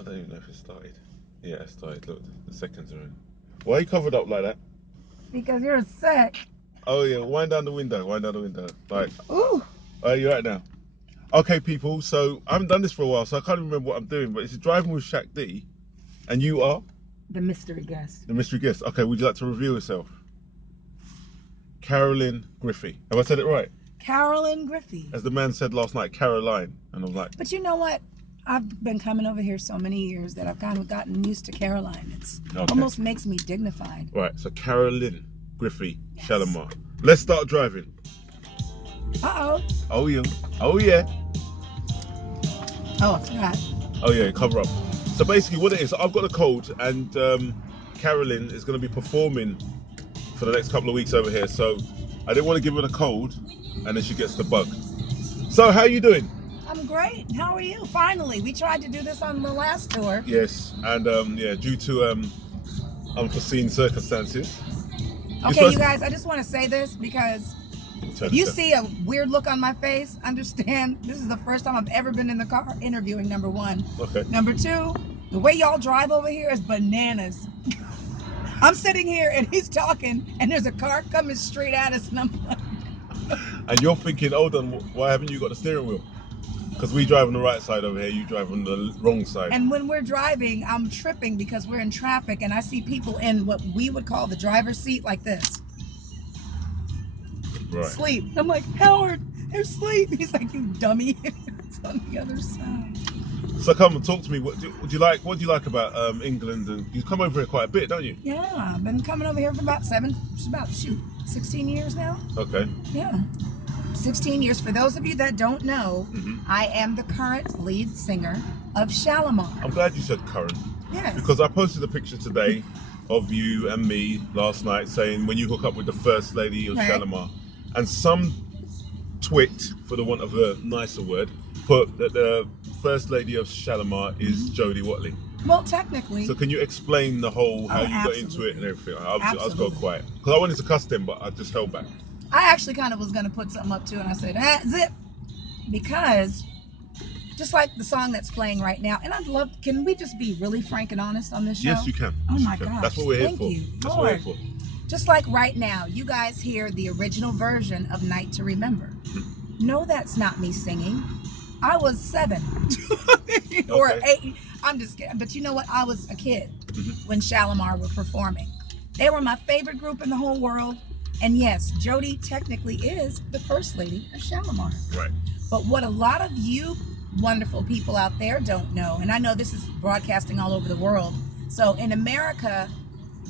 I don't even know if it started. Yeah, it started. Look, the seconds are in. Why are you covered up like that? Because you're sick. Oh yeah, wind down the window. Wind down the window. Right. Ooh. Are you right now? Okay, people. So I haven't done this for a while, so I can't even remember what I'm doing. But it's driving with Shaq D, and you are The mystery guest. the mystery guest. Okay, would you like to reveal yourself? Carolyn Griffey. Have I said it right? Carolyn Griffey. As the man said last night, Caroline, and I'm like. But you know what? I've been coming over here so many years that I've kind of gotten used to Caroline. It's almost makes me dignified. Right, so Carolyn Griffey, Yes. Shalamar. Let's start driving. Uh-oh. Oh yeah. Oh yeah. Oh, I forgot. Oh yeah, cover up. So basically what it is, I've got a cold and Carolyn is going to be performing for the next couple of weeks over here. So I didn't want to give her the cold and then she gets the bug. So how are you doing? I'm great. How are you? Finally, we tried to do this on the last tour. Yes, and yeah, due to unforeseen circumstances. Okay, you guys, I just want to say this because if you see a weird look on my face, understand this is the first time I've ever been in the car interviewing, number one. Okay. Number two, the way y'all drive over here is bananas. I'm sitting here and he's talking and there's a car coming straight at us and I'm like... And you're thinking, hold on, why haven't you got the steering wheel? Because we drive on the right side over here, you drive on the wrong side. And when we're driving, I'm tripping because we're in traffic and I see people in what we would call the driver's seat like this. Right. Sleep. I'm like, Howard, they're asleep. He's like, you dummy. It's on the other side. So come and talk to me. What do you like about England? And you come over here quite a bit, don't you? Yeah, I've been coming over here for about 16 years now. Okay. Yeah. 16 years. For those of you that don't know, I am the current lead singer of Shalamar. I'm glad you said current. Yes. Because I posted a picture today of you and me last night saying when you hook up with the First Lady of Shalamar. And some twit, for the want of a nicer word, put that the First Lady of Shalamar is Jodie Watley. Well, technically. So can you explain the whole, how you got into it and everything? I was going quiet. Because I wanted to cuss them, but I just held back. I actually kind of was going to put something up too, and I said, zip. Because just like the song that's playing right now, and I'd love, can we just be really frank and honest on this show? Yes, you can. Oh yes, my gosh. That's what we're here Thank for. you. That's Lord. what we're here for. Just like right now, you guys hear the original version of Night to Remember. No, that's not me singing. I was 7 or 8. I'm just kidding. But you know what? I was a kid when Shalamar were performing. They were my favorite group in the whole world. And yes, Jodie technically is the First Lady of Shalamar. Right. But what a lot of you wonderful people out there don't know, and I know this is broadcasting all over the world. So in America,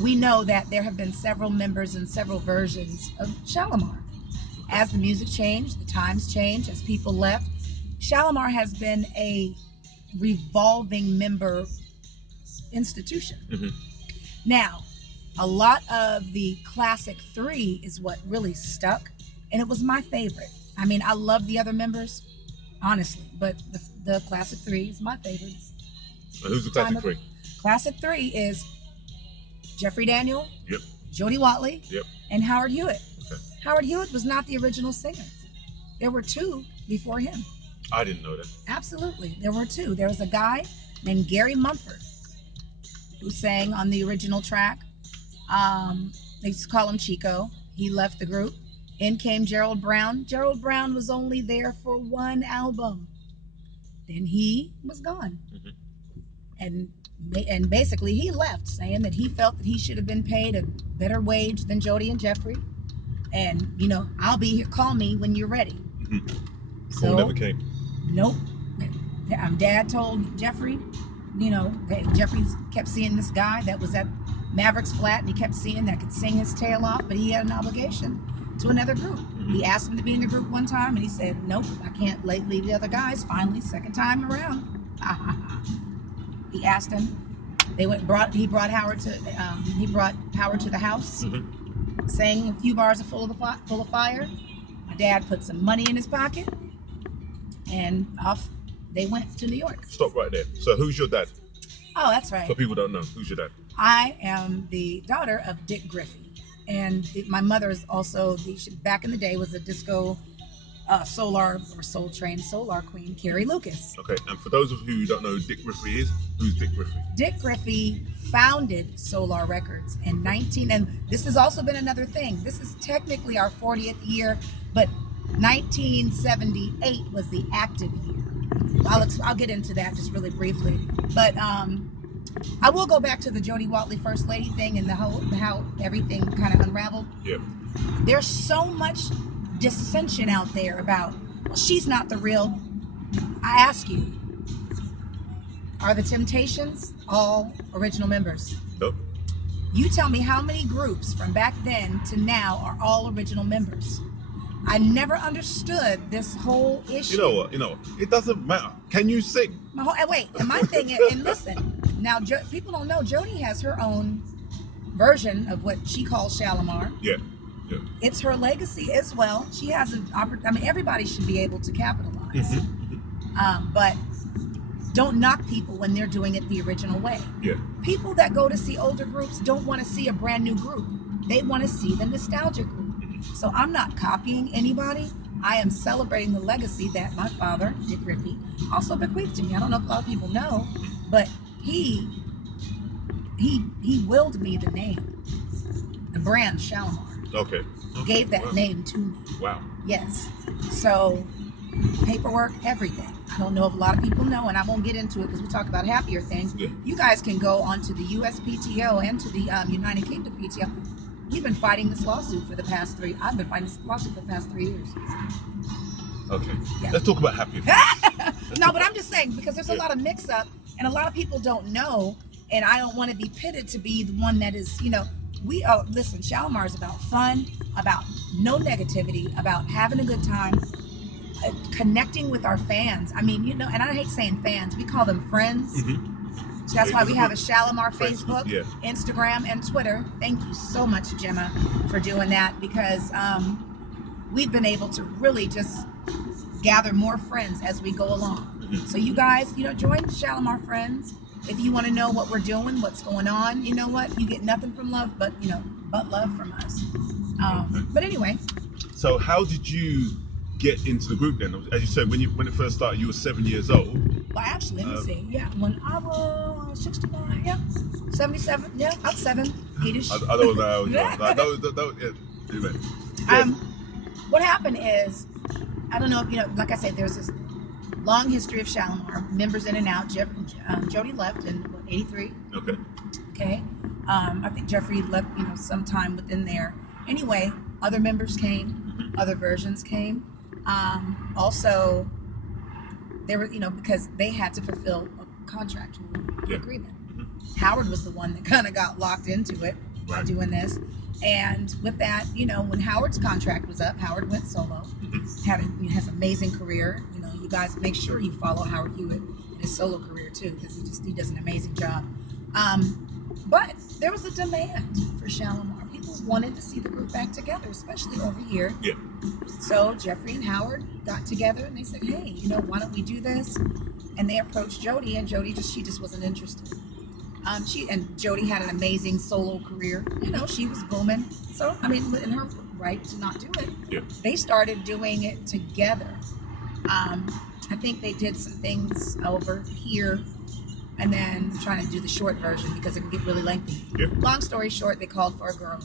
we know that there have been several members and several versions of Shalamar. As the music changed, the times changed, as people left, Shalamar has been a revolving member institution. Now, a lot of the classic 3 is what really stuck, and it was my favorite. I mean, I love the other members, honestly, but the classic 3 is my favorite. Who's the classic 3? Classic 3 is Jeffrey Daniel, Yep. Jodie Watley, Yep. and Howard Hewitt. Okay. Howard Hewitt was not the original singer. There were 2 before him. I didn't know that. Absolutely. There were 2. There was a guy named Gary Mumford who sang on the original track. They used to call him Chico. He left the group. In came Gerald Brown. Gerald Brown was only there for 1 album. Then he was gone. And basically he left, saying that he felt that he should have been paid a better wage than Jodie and Jeffrey. And, you know, I'll be here. Call me when you're ready. Call never came. Nope. Dad told Jeffrey, you know, that Jeffrey kept seeing this guy that was at Maverick's flat, and he kept seeing that could sing his tail off, but he had an obligation to another group. He asked him to be in the group one time, and he said, nope, I can't leave the other guys. Finally, second time around. He asked him. He brought Howard to the house, sang a few bars full of fire. My dad put some money in his pocket, and off they went to New York. Stop right there. So who's your dad? Oh, that's right. For people who don't know, who's your dad? I am the daughter of Dick Griffey, and my mother is also back in the day was a disco Solar or Soul Train Solar Queen, Carrie Lucas. Okay, and for those of you who don't know who Dick Griffey is, who's Dick Griffey? Dick Griffey founded Solar Records in 19, and this has also been another thing. This is technically our 40th year, but 1978 was the active year. I'll get into that just really briefly, but I will go back to the Jody Watley First Lady thing and how everything kind of unraveled. Yeah. There's so much dissension out there about, well, she's not the real. I ask you, are the Temptations all original members? Nope. You tell me how many groups from back then to now are all original members. I never understood this whole issue. You know what? It doesn't matter. Can you sing? And my thing is, and listen, now people don't know Jody has her own version of what she calls Shalamar. Yeah. Yeah. It's her legacy as well. She has an opportunity. I mean, everybody should be able to capitalize. But don't knock people when they're doing it the original way. Yeah. People that go to see older groups don't want to see a brand new group. They want to see the nostalgia group. So I'm not copying anybody. I am celebrating the legacy that my father, Dick Griffey, also bequeathed to me. I don't know if a lot of people know, but he willed me the name, the brand Shalamar. Okay. Gave that name to me. Wow. Yes. So paperwork, everything. I don't know if a lot of people know, and I won't get into it because we talk about happier things. Yeah. You guys can go onto the USPTO and to the United Kingdom PTO. We've been fighting this lawsuit for the past 3. I've been fighting this lawsuit for the past 3 years. Okay. Yeah. Let's talk about happier things. No, but I'm just saying because there's a lot of mix-up, and a lot of people don't know, and I don't want to be pitted to be the one that is, listen, Shalamar is about fun, about no negativity, about having a good time, connecting with our fans. I mean, and I hate saying fans. We call them friends. So that's why we have a Shalamar Facebook, Instagram, and Twitter. Thank you so much, Gemma, for doing that because we've been able to really just gather more friends as we go along. So you guys, join Shalamar Friends. If you want to know what we're doing, what's going on, you know what? You get nothing from love, but love from us. But anyway. So how did you get into the group then? As you said, when it first started, you were 7 years old. Well, actually, let me see. Yeah, when I was 69, yeah, 77, yeah, about 7, 8ish. I don't know. Anyway. Yeah. What happened is, I don't know if like I said, there's this long history of Shalamar, members in and out. Jody left in 83. Okay. Okay. I think Jeffrey left, sometime within there. Anyway, other members came, other versions came. Also, they were, because they had to fulfill a contractual agreement. Howard was the one that kind of got locked into it by doing this. And with that, when Howard's contract was up, Howard went solo. Has an amazing career. You guys make sure you follow Howard Hewitt in his solo career too, because he does an amazing job. But there was a demand for Shalamar. People wanted to see the group back together, especially over here. Yeah. So Jeffrey and Howard got together and they said, hey, why don't we do this? And they approached Jody, and Jody just wasn't interested. Jody had an amazing solo career. She was booming. So, in her right to not do it, they started doing it together. I think they did some things over here, and then I'm trying to do the short version because it can get really lengthy. Yeah. Long story short, they called for a girl.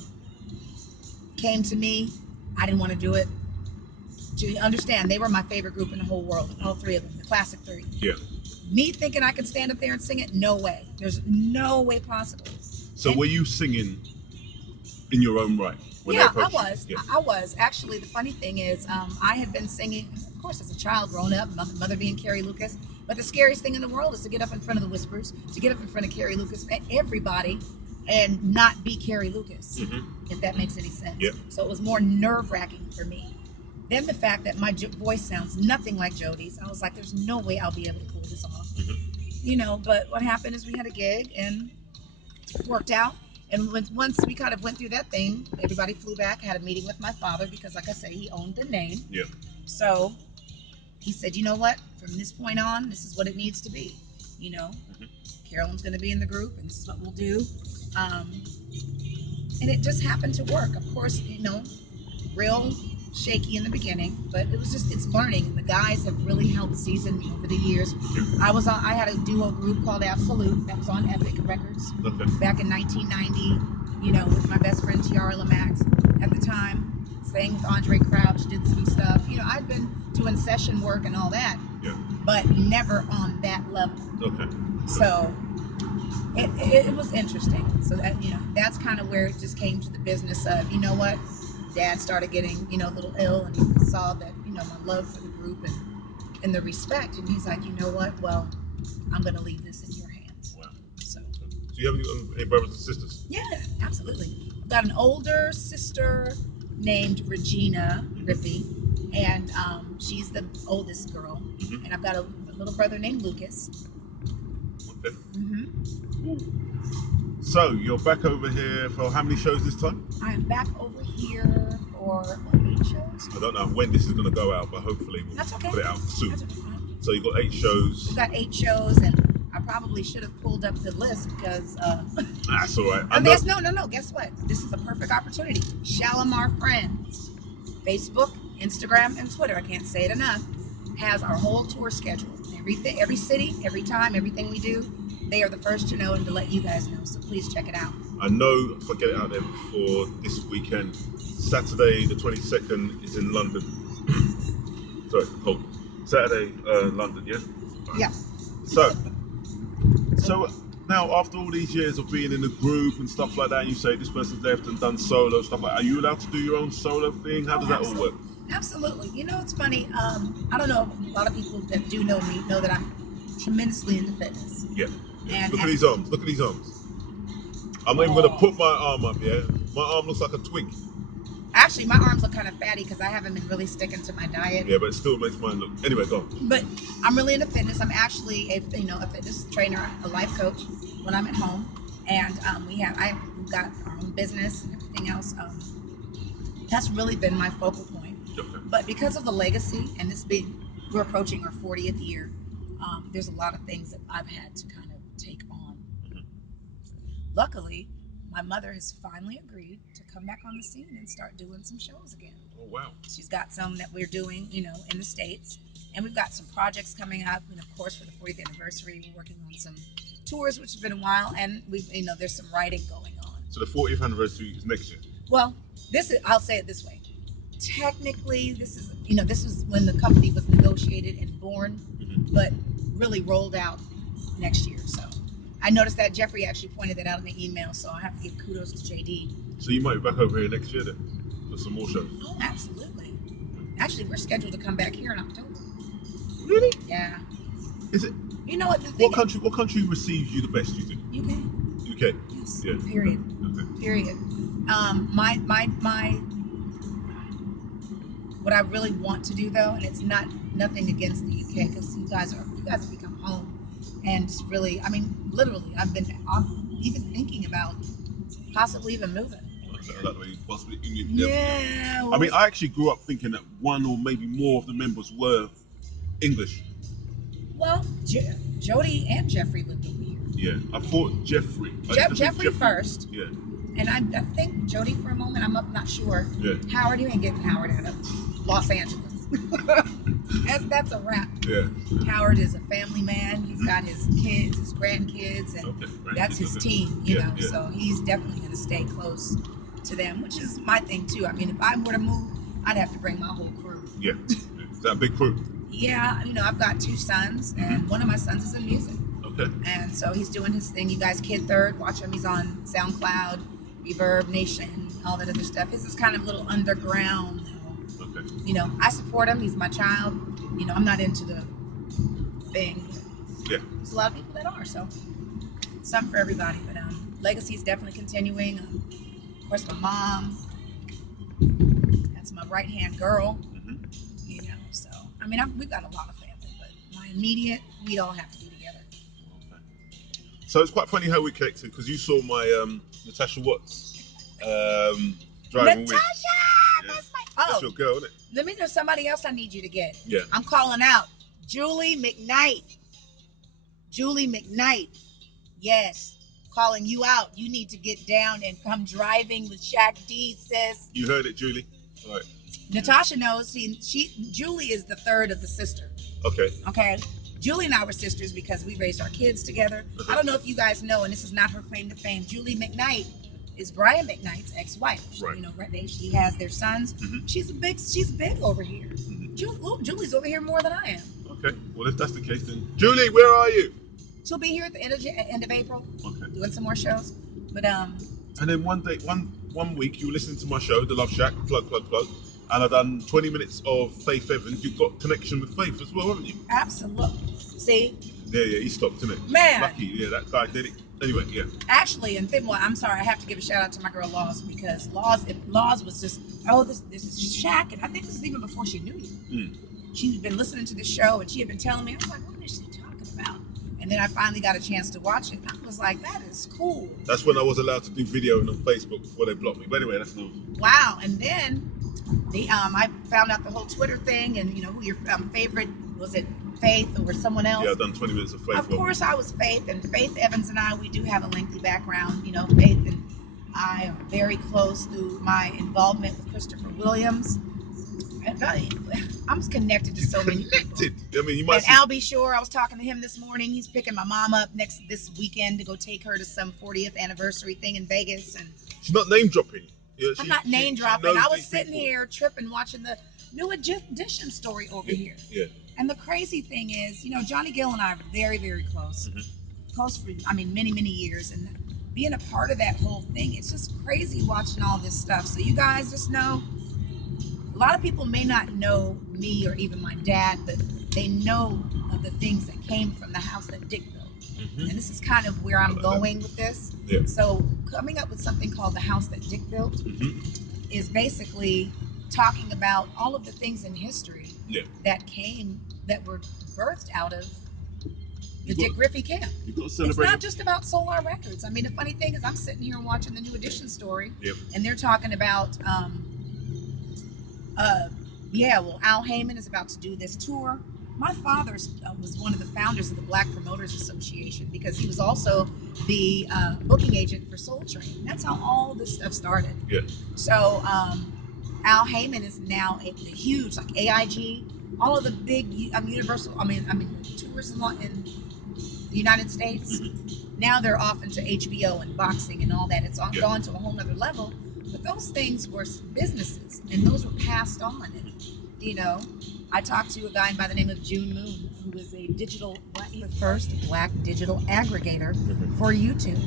Came to me. I didn't want to do it. To understand, they were my favorite group in the whole world, all 3 of them, the classic 3. Yeah. Me thinking I could stand up there and sing it? No way. There's no way possible. So were you singing in your own right? Yeah, I was. Yeah. I was. Actually, the funny thing is, I had been singing, of course, as a child growing up, mother being Carrie Lucas. But the scariest thing in the world is to get up in front of the Whispers, to get up in front of Carrie Lucas, everybody, and not be Carrie Lucas, if that makes any sense. Yep. So it was more nerve-wracking for me. Then the fact that my voice sounds nothing like Jody's, I was like, there's no way I'll be able to pull this off. But what happened is we had a gig and it worked out. And once we kind of went through that thing, everybody flew back. I had a meeting with my father because, like I said, he owned the name. Yeah. So he said, you know what? From this point on, this is what it needs to be. Carolyn's going to be in the group, and this is what we'll do. And it just happened to work. Of course, real shaky in the beginning, but it was just, it's learning. And the guys have really helped season me over the years. I had a duo group called Absolute that was on Epic Records back in 1990, you know, with my best friend Tiara Max at the time. Sang with Andre Crouch, did some stuff. You know, I've been doing session work and all that, but never on that level. So it was interesting. So that, you know, that's kind of where it just came to the business of, you know what, Dad started getting, you know, a little ill, and he saw that, you know, my love for the group and the respect, and he's like, you know what, well, I'm going to leave this in your hands. Wow. So you have any brothers and sisters? Yeah, absolutely. I've got an older sister named Regina Griffey, and she's the oldest girl. And I've got a little brother named Lucas. Okay. So you're back over here for how many shows this time? I am back over here for 8 shows. I don't know when this is going to go out, but hopefully we'll put it out soon. So you've got 8 shows. We've got 8 shows, and I probably should have pulled up the list because... That's all right. No. Guess what? This is a perfect opportunity. Shalamar Friends. Facebook, Instagram, and Twitter, I can't say it enough, has our whole tour schedule. Every city, every time, everything we do, they are the first to know and to let you guys know. So please check it out. I know if I get it out there before this weekend, Saturday the 22nd is in London. Sorry, hold. Saturday, London, yeah? Yeah. So now, after all these years of being in a group and stuff like that, and you say this person's left and done solo stuff like that, are you allowed to do your own solo thing? How does that all work? Absolutely. You know, it's funny. I don't know, a lot of people that do know me know that I'm tremendously into fitness. Yeah. And Look at these arms. Look at these arms. I'm not even going to put my arm up, yeah? My arm looks like a twig. Actually, my arms look kind of fatty because I haven't been really sticking to my diet. Yeah, but it still makes mine look... Anyway, go on. But I'm really into fitness. I'm actually a fitness trainer, a life coach when I'm at home. And we've got our own business and everything else. That's really been my focal point. Okay. But because of the legacy, and we're approaching our 40th year, there's a lot of things that I've had to kind of take on. Luckily, my mother has finally agreed to come back on the scene and start doing some shows again. Oh, wow. She's got some that we're doing, you know, in the States. And we've got some projects coming up. And of course, for the 40th anniversary, we're working on some tours, which has been a while. And there's some writing going on. So the 40th anniversary is next year? Well, I'll say it this way. Technically, this is when the company was negotiated and born, but really rolled out next year. So I noticed that Jeffrey actually pointed that out in the email, so I have to give kudos to JD. So you might be back over here next year then, for some more shows? Oh, absolutely. Actually, we're scheduled to come back here in October. Really? Yeah. Is it? You know what? What country receives you the best, you think? UK. UK? Yes. Yeah. Period. Okay. Period. My what I really want to do though, and it's nothing against the UK, because you guys have become home, and it's really, I mean, literally, I've been even thinking about possibly even moving. Yeah. I mean, I actually grew up thinking that one or maybe more of the members were English. Well, Jody and Jeffrey lived over here. Yeah, I thought Jeffrey. Jeffrey first. Yeah. And I think Jody for a moment. I'm not sure. Yeah. Howard, you ain't getting Howard out of Los Angeles. That's a wrap. Yeah. Howard is a family man. He's got his kids, his grandkids, and that's his team. You know, so he's definitely going to stay close to them, which is my thing too. I mean, if I were to move, I'd have to bring my whole crew. Yeah. Is that a big crew? Yeah, you know, I've got 2 sons, and one of my sons is in music. Okay. And so he's doing his thing. You guys, Kid Third, watch him. He's on SoundCloud, Reverb Nation, all that other stuff. His is kind of a little underground. Okay. You know, I support him. He's my child. You know, I'm not into the thing. Yeah. There's a lot of people that are, so something for everybody. But legacy is definitely continuing. Of course, my mom. That's my right-hand girl. You know, so I mean, we've got a lot of family, but my immediate, we all have to be together. Okay. So it's quite funny how we connected, because you saw my Natasha Watts driving Natasha! with. That's your girl, isn't it? Let me know somebody else I need you to get. Yeah. I'm calling out Julie McKnight. Julie McKnight. Yes. Calling you out. You need to get down and come driving with Shaq D, sis. You heard it, Julie. All right. Natasha knows. Julie is the third of the sister. Okay. Okay. Julie and I were sisters because we raised our kids together. I don't know if you guys know, and this is not her claim to fame. Julie McKnight is Brian McKnight's ex-wife. Right. You know, she has their sons. She's big over here. Julie's over here more than I am. Okay. Well, if that's the case, then Julie, where are you? She'll be here at the end of April. Okay. Doing some more shows, but And then one week you were listening to my show, The Love Shack, plug, and I done 20 minutes of Faith Evans. You've got connection with Faith as well, haven't you? Absolutely. See? Yeah, he stopped, didn't it? Man. Lucky, yeah, that guy did it. Anyway, yeah. Actually, and then, well, I'm sorry, I have to give a shout out to my girl Laws, because Laws was just, this is Shaq, and I think this is even before she knew you. She'd been listening to the show, and she had been telling me, I was like, what is she talking about? And then I finally got a chance to watch it, and I was like, that is cool. That's when I was allowed to do video on Facebook before they blocked me. But anyway, that's no. Wow, and then I found out the whole Twitter thing, and who your favorite, was it Faith or someone else? Yeah, I've done 20 minutes of Faith. Of course I was Faith, and Faith Evans and I, we do have a lengthy background. Faith and I are very close through my involvement with Christopher Williams. I'm connected to so many people. I mean, you might. And Albie Shore, I was talking to him this morning. He's picking my mom up this weekend to go take her to some 40th anniversary thing in Vegas. And she's not name dropping. Yeah, I'm not name dropping. I was sitting here tripping, watching the New Edition story over here. Yeah. And the crazy thing is, Johnny Gill and I are very, very close. Close for, many, many years. And being a part of that whole thing, it's just crazy watching all this stuff. So you guys just know, a lot of people may not know me or even my dad, but they know of the things that came from the house that Dick built. And this is kind of where I'm going with this. Yeah. So coming up with something called the house that Dick built is basically talking about all of the things in history that were birthed out of the Dick Griffey camp. It's not just about Solar Records. I mean, the funny thing is, I'm sitting here watching the New Edition story, and they're talking about, Al Heyman is about to do this tour. My father was one of the founders of the Black Promoters Association, because he was also the booking agent for Soul Train. That's how all this stuff started. Yeah. So Al Heyman is now a huge, like AIG, all of the big Universal, tours in the United States. Now they're off into HBO and boxing and all that. It's all gone to a whole nother level. But those things were businesses, and those were passed on. And, I talked to a guy by the name of June Moon, who was the first black digital aggregator for YouTube.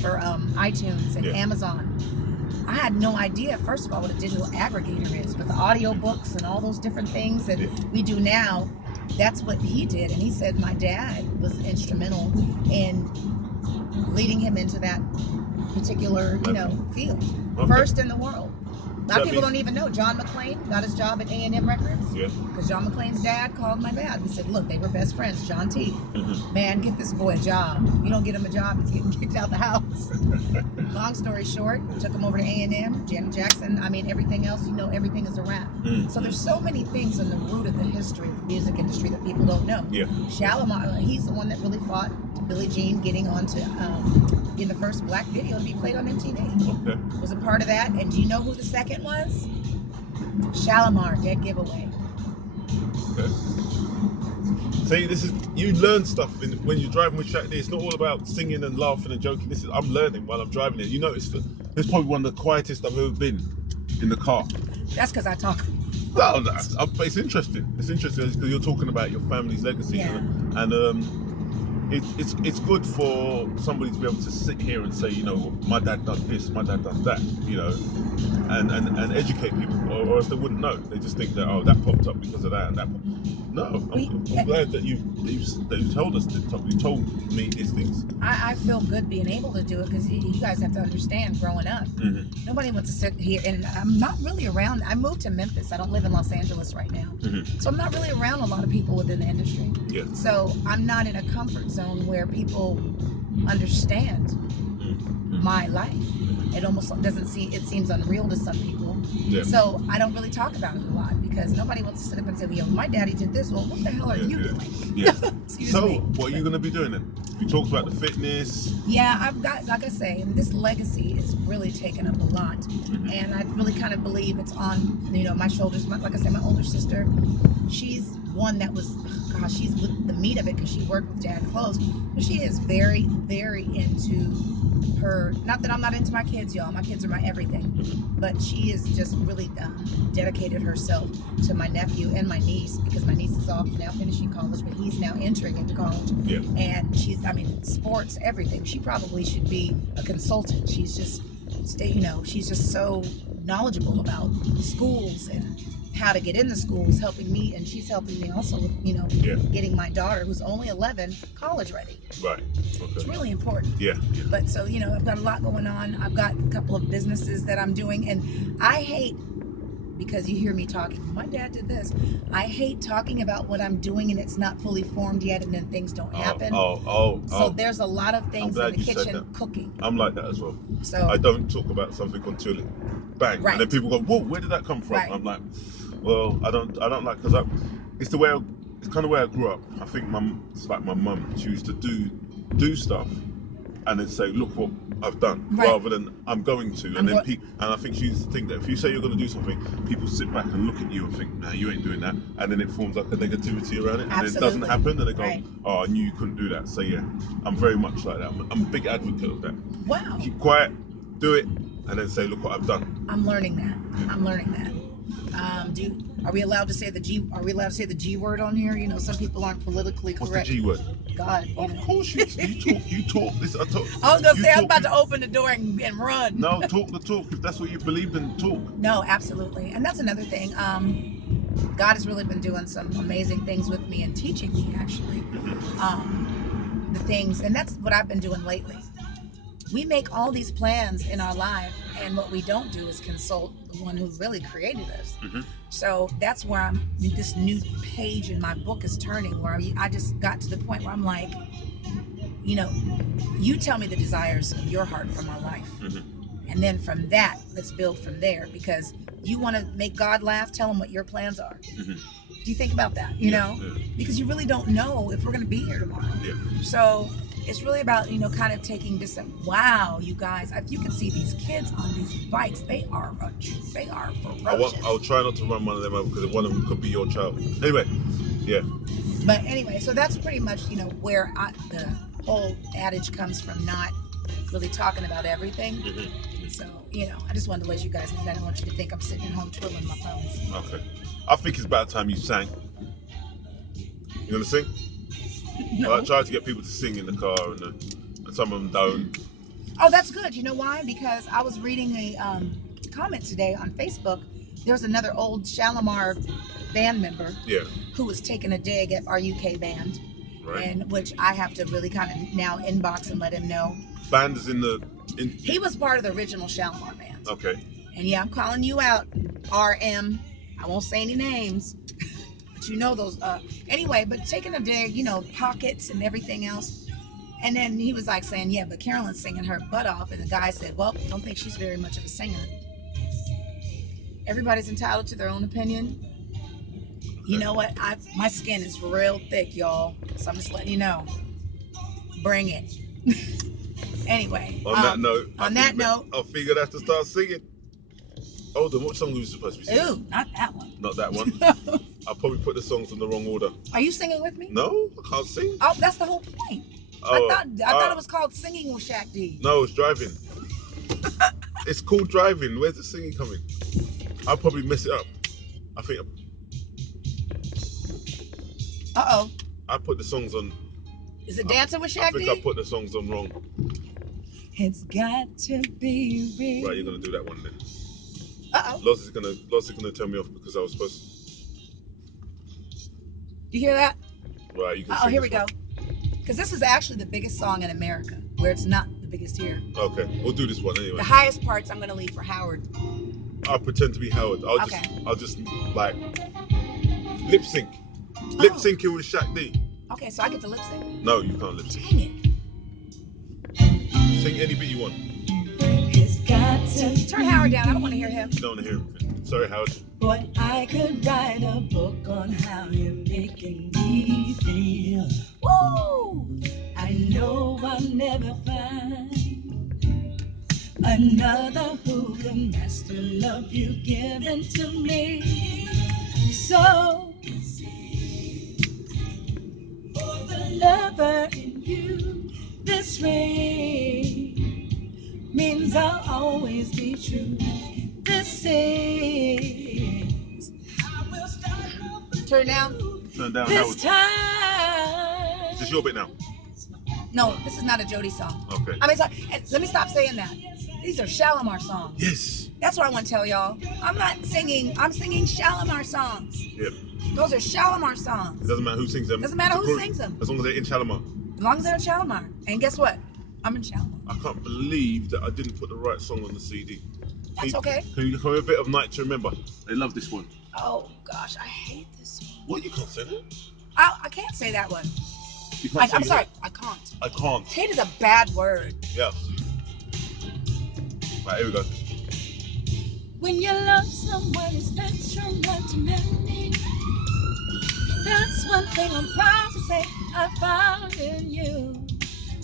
For iTunes and Amazon. I had no idea, first of all, what a digital aggregator is, but the audio books and all those different things that we do now, that's what he did. And he said my dad was instrumental in leading him into that particular, field. Okay. First in the world. A lot of people don't even know. John McClane got his job at A&M Records. Yeah. Because John McClane's dad called my dad and said, look, they were best friends, John T. Man, get this boy a job. You don't get him a job, he's getting kicked out the house. Long story short, took him over to A&M, Janet Jackson. Everything else, everything is a wrap. So there's so many things in the root of the history of the music industry that people don't know. Yeah. Shalamar, he's the one that really fought Billie Jean getting onto in the first black video to be played on MTV. Okay. Was a part of that. And do you know who the second was? Shalamar, Dead Giveaway. Okay. See, you learn stuff when you're driving with Shaq. It's not all about singing and laughing and joking. I'm learning while I'm driving it. You notice that it's probably one of the quietest I've ever been in the car. That's because I talk. No, but it's interesting. It's interesting because you're talking about your family's legacy, and it's good for somebody to be able to sit here and say, my dad done this, my dad done that, and educate people, or else they wouldn't know. They just think that that popped up because of that and that. No, I'm glad that you told us, you told me these things. I feel good being able to do it, because you guys have to understand, growing up, nobody wants to sit here, and I'm not really around. I moved to Memphis. I don't live in Los Angeles right now, so I'm not really around a lot of people within the industry. Yeah. So I'm not in a comfort zone where people understand my life. It almost doesn't it seems unreal to some people. Yeah. So I don't really talk about it a lot, because nobody wants to sit up and say, my daddy did this. Well, what the hell are you doing? Yeah. So what are you going to be doing then? You talked about the fitness. Yeah, I've got, like I say, and this legacy is really taken up a lot. Mm-hmm. And I really kind of believe it's on, my shoulders. Like I said, my older sister, she's one that was, gosh, she's with the meat of it because she worked with Dad close. But she is very, very into her, not that I'm not into my kids, y'all. My kids are my everything. But she is just really dedicated herself to my nephew and my niece, because my niece is off now finishing college, but he's now entering into college. Yeah. And she's, sports, everything. She probably should be a consultant. She's just, she's just so knowledgeable about schools and how to get into schools, helping me, and she's helping me also with, getting my daughter, who's only 11, college ready. Right. Okay. It's really important. Yeah. But so, I've got a lot going on. I've got a couple of businesses that I'm doing, and I hate, because you hear me talking, my dad did this. I hate talking about what I'm doing and it's not fully formed yet, and then things don't happen. So there's a lot of things in the kitchen cooking. I'm like that as well. So I don't talk about something until it bang, right. And then people go, "Whoa, where did that come from?" Right. I'm like, well, I don't like, because it's the way it's kind of where I grew up. I think it's like my mum. She used to do stuff and then say, "Look what I've done," right. rather than "I'm going to." And then and I think she used to think that if you say you're going to do something, people sit back and look at you and think, "Nah, you ain't doing that," and then it forms like a negativity around it, and Absolutely. then it doesn't happen, and they go, right. "Oh, I knew you couldn't do that." So yeah, I'm very much like that. I'm a big advocate of that. Wow. Keep quiet, do it, and then say, "Look what I've done." I'm learning that. Are we allowed to say the G word on here? Some people aren't politically correct. What's the G word? God. Of course you talk. You talk. I was gonna say I'm about to open the door and run. No, talk the talk. If that's what you believe in, talk. No, absolutely. And that's another thing. God has really been doing some amazing things with me and teaching me, actually, the things. And that's what I've been doing lately. We make all these plans in our life, and what we don't do is consult the one who really created us. Mm-hmm. So that's where this new page in my book is turning, where I just got to the point where I'm like, you tell me the desires of your heart for my life. Mm-hmm. And then from that, let's build from there, because you want to make God laugh, tell him what your plans are. Mm-hmm. Do you think about that, know? Yeah. Because you really don't know if we're going to be here tomorrow. Yeah. So it's really about, kind of taking this, wow, you guys, if you can see these kids on these bikes, they are ferocious. I'll try not to run one of them over, because one of them could be your child. Anyway, yeah. But anyway, so that's pretty much, where the whole adage comes from, not really talking about everything. Mm-hmm. So, I just wanted to let you guys know that. I don't want you to think I'm sitting at home twiddling my thumbs. Okay. I think it's about time you sang. You gonna sing? No. I try to get people to sing in the car, and some of them don't. Oh, that's good. You know why? Because I was reading a comment today on Facebook. There's another old Shalamar band member who was taking a dig at our UK band, right. And which I have to really kind of now inbox and let him know. Band is He was part of the original Shalamar band. Okay. And yeah, I'm calling you out, RM. I won't say any names, but you know those. Anyway, but taking a dig, pockets and everything else. And then he was like saying, yeah, but Carolyn's singing her butt off. And the guy said, well, don't think she's very much of a singer. Everybody's entitled to their own opinion. You know what? My skin is real thick, y'all. So I'm just letting you know. Bring it. Anyway. On that note, I think I'd have to start singing. Hold on, what song were we supposed to be singing? Ooh, not that one. Not that one. I'll probably put the songs in the wrong order. Are you singing with me? No, I can't sing. Oh, that's the whole point. I thought it was called Singing with Shaq D. No, it's driving. It's called driving. Where's the singing coming? I'll probably mess it up. I think. Uh-oh. I put the songs on. Is it Dancing with Shaq D? I think I put the songs on wrong. It's got to be real. Right, you're gonna do that one then. Uh-oh. Loz is gonna turn me off because I was supposed to. You hear that? Right, you can. Oh, here we go. Because this is actually the biggest song in America, where it's not the biggest here. Okay, we'll do this one anyway. The highest parts I'm gonna leave for Howard. I'll pretend to be Howard. I'll just like lip sync. Lip syncing with Shaq D. Okay, so I get to lip sync. No, you can't lip sync. Dang it. Sing any bit you want. It's got to turn Howard down. I don't want to hear him. You don't want to hear him. Sorry, Howard. Boy, I could write a book on how you're making me feel. Woo! I know I'll never find another who can match the love you've given to me. So, for the lover in you, this ring means I'll always be true. This is. Turn down. Turn down. This Howard. time. Is this your bit now? No, this is not a Jody song. Okay. I mean, let me stop saying that. These are Shalamar songs. Yes. That's what I want to tell y'all. I'm not singing. I'm singing Shalamar songs. Yep. Those are Shalamar songs. It doesn't matter who sings them. Doesn't matter who sings them. As long as they're in Shalamar. As long as they're in Shalamar. And guess what? I'm in Shalamar. I can't believe that I didn't put the right song on the CD. That's okay. Can you a bit of Night to Remember? They love this one. Oh gosh, I hate this one. What? You can't say that? I can't say that one. You can't say I'm sorry, that? I can't. I can't. Hate is a bad word. Yeah. Right, here we go. When you love someone, it's natural not to many. That's one thing I'm proud to say I found in you.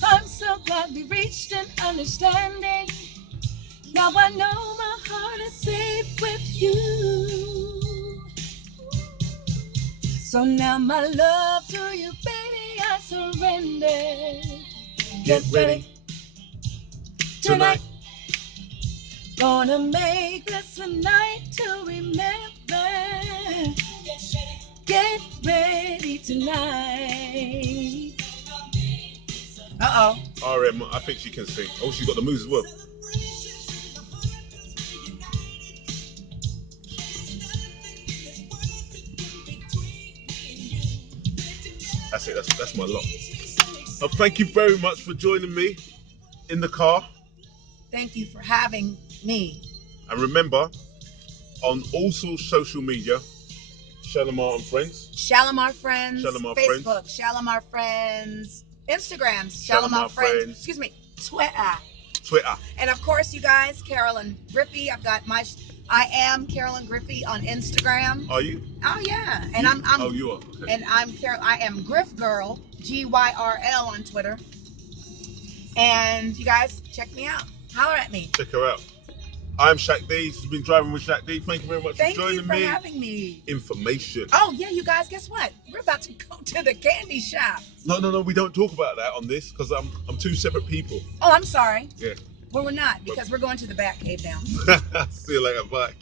I'm so glad we reached an understanding. Now I know my heart is safe with you. So now my love to you, baby, I surrender. Get ready. Tonight. Gonna make this a night to remember. Get ready tonight. Uh-oh. RM, I think she can sing. Oh, she's got the moves as well. That's it. That's my lot. Thank you very much for joining me in the car. Thank you for having me. And remember, on all social media, Shalamar and Friends. Shalamar Friends. Shalamar Facebook, Friends. Shalamar Friends. Instagram, Shalamar Friends. Excuse me, Twitter. And of course, you guys, Carolyn Griffey. I am Carolyn Griffey on Instagram. Are you? Oh yeah, and I'm Oh, you are. Okay. And I am Griff Girl, GYRL on Twitter. And you guys, check me out. Holler at me. Check her out. I'm Shaq D. She's been driving with Shaq D. Thank you very much for joining me. Thank you for having me. Information. Oh yeah, you guys, guess what? We're about to go to the candy shop. No, we don't talk about that on this because I'm two separate people. Oh, I'm sorry. Yeah. Well, we're not because we're going to the Bat Cave now. See you later. Bye.